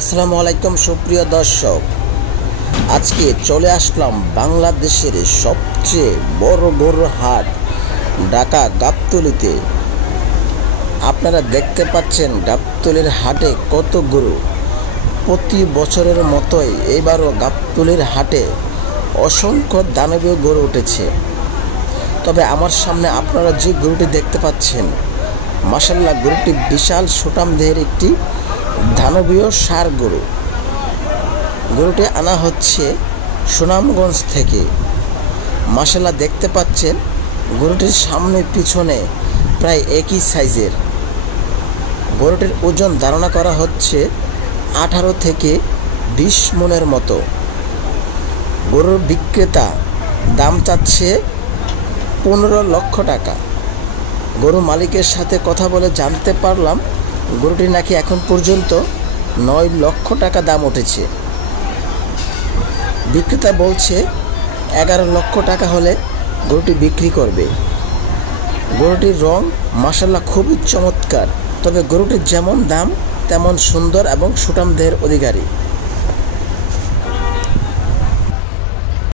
আসসালামু আলাইকুম সুপ্রিয় দর্শক, আজকে চলে আসলাম বাংলাদেশের সবচেয়ে বড় গরুর হাট ঢাকা গাবতলীতে। আপনারা দেখতে পাচ্ছেন গাবতলীর হাটে কত গরু। প্রতি বছরের মতোই এবারও গাবতলীর হাটে অসংখ্য দানবীয় গরু উঠেছে। তবে আমার সামনে আপনারা যে গরুটি দেখতে পাচ্ছেন, মাশাআল্লাহ, গরুটি বিশাল সুঠাম দেহের একটি দানবীয় ষাঁড় গরু। গরুটি আনা হচ্ছে সুনামগঞ্জ থেকে। মাশাআল্লাহ, দেখতে পাচ্ছেন গরুটির সামনে পিছনে প্রায় একই সাইজের। গরুটির ওজন ধারণা করা হচ্ছে 18 থেকে 20 মনের মতো। গরুর বিক্রেতা দাম চাচ্ছে 15 লক্ষ টাকা। গরু মালিকের সাথে কথা বলে জানতে পারলাম গরুটি নাকি এখন পর্যন্ত 9 লক্ষ টাকা দাম উঠেছে। বিক্রেতা বলছে 11 লক্ষ টাকা হলে গরুটি বিক্রি করবে। গরুটির রং মাশাআল্লাহ খুবই চমৎকার। তবে গরুটির যেমন দাম তেমন সুন্দর এবং সুঠাম দেহের অধিকারী।